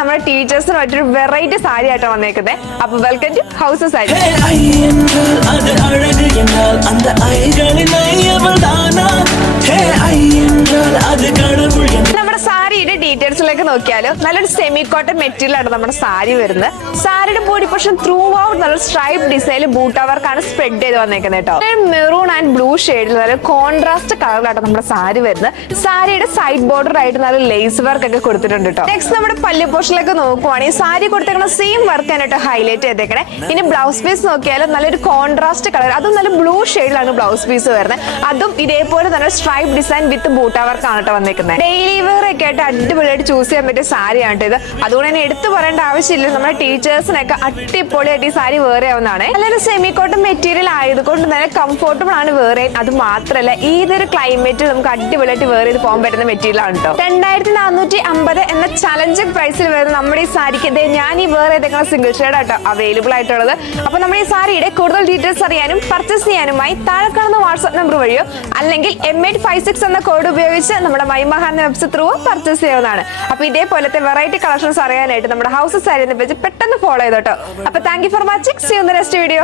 നമ്മുടെ ടീച്ചേഴ്സിന് പറ്റിയൊരു വെറൈറ്റി സാരി ആയിട്ടാണ് വന്നേക്കുന്നത്. അപ്പൊ വെൽക്കം ടു ഹൗസ് സാരി. നമ്മുടെ സാരിയുടെ ഡീറ്റെയിൽസിലേക്ക് നോക്കിയാലും നല്ലൊരു സെമി കോട്ടൺ മെറ്റീരിയൽ ആണ് നമ്മുടെ സാരി വരുന്നത്. സാരിയുടെ ബോഡി പോർഷൻ ത്രൂ ഔട്ട് നല്ല സ്ട്രൈപ്പ് ഡിസൈനിൽ ബൂട്ടാ വർക്കാണ് സ്പ്രെഡ് ചെയ്ത് വന്നേക്കുന്നത് കേട്ടോ. മെറൂൺ ആൻഡ് ബ്ലൂ ഷെയ്ഡിൽ നല്ല കോൺട്രാസ്റ്റ് കളറിലാണ് നമ്മുടെ സാരി വരുന്നത്. സാരിയുടെ സൈഡ് ബോർഡർ ആയിട്ട് നല്ല ലേസ് വർക്ക് ഒക്കെ കൊടുത്തിട്ടുണ്ട് കേട്ടോ. നെക്സ്റ്റ് നമ്മുടെ പല്ലു പോർഷനിലേക്ക് നോക്കുവാണെങ്കിൽ സാരി കൊടുത്തേക്കുന്ന സെയിം വർക്ക് ആണ് കേട്ടോ ഹൈലൈറ്റ് ചെയ്തേക്കണേ. ഇനി ബ്ലൗസ് പീസ് നോക്കിയാലും നല്ലൊരു കോൺട്രാസ്റ്റ് കളർ, അതും നല്ല ബ്ലൂ ഷെയ്ഡിലാണ് ബ്ലൗസ് പീസ് വരുന്നത്. അതും ഇതേപോലെ നല്ല സ്ട്രൈപ്പ് ഡിസൈൻ വിത്ത് ബൂട്ടാ വർക്ക് ആണ് കേട്ടോ വന്നേക്കുന്നത്. ഡെയിലി വെയർ ഒക്കെ ആയിട്ട് അടിപൊളിയായിട്ട് ചൂസ് ചെയ്യാൻ പറ്റിയ സാരിയാണ് ഇത്. അതുകൊണ്ട് തന്നെ എടുത്തു പറയേണ്ട ആവശ്യമില്ല, നമ്മുടെ ടീച്ചേഴ്സിനൊക്കെ അടിപൊളിയായിട്ട് ഈ സാരി വേറെ ആവുന്നതാണ്. നല്ലൊരു സെമി കോട്ടൺ മെറ്റീരിയൽ ആയതുകൊണ്ട് നല്ല കംഫർട്ടബിൾ ആണ് വേർ ചെയ്യാൻ. അത് മാത്രമല്ല ഏതൊരു ക്ലൈമറ്റിൽ നമുക്ക് അടിപൊളിയായിട്ട് വേർ ചെയ്ത് പോകാൻ പറ്റുന്ന മെറ്റീരിയൽ ആണ് കേട്ടോ. 2450 എന്ന ചലഞ്ചിങ് പ്രൈസിൽ വരുന്ന നമ്മുടെ ഈ സാരിക്ക് ഞാൻ ഈ വേർ ചെയ്തേക്കുന്ന സിംഗിൾ ഷെയ്ഡ് ആട്ടോ അവൈലബിൾ ആയിട്ടുള്ളത്. അപ്പൊ നമ്മുടെ ഈ സാരിയുടെ കൂടുതൽ ഡീറ്റെയിൽസ് അറിയാനും പർച്ചേസ് ചെയ്യാനുമായി താഴെ കാണുന്ന വാട്സ്ആപ്പ് നമ്പർ വഴിയോ അല്ലെങ്കിൽ M856 എന്ന കോഡ് ഉപയോഗിച്ച് നമ്മുടെ മൈമഹാൻ വെബ്സൈറ്റ് ത്രൂ പർച്ചേസ് ചെയ്യുന്നതാണ്. അപ്പൊ ഇതേപോലത്തെ വെറൈറ്റി കളക്ഷൻസ് അറിയാനായിട്ട് നമ്മുടെ ഹൗസ് സാരി എന്ന പേജ് പെട്ടെന്ന് ഫോളോ ചെയ്തോട്ടോ. അപ്പൊ thank you for watching. See you in the next video.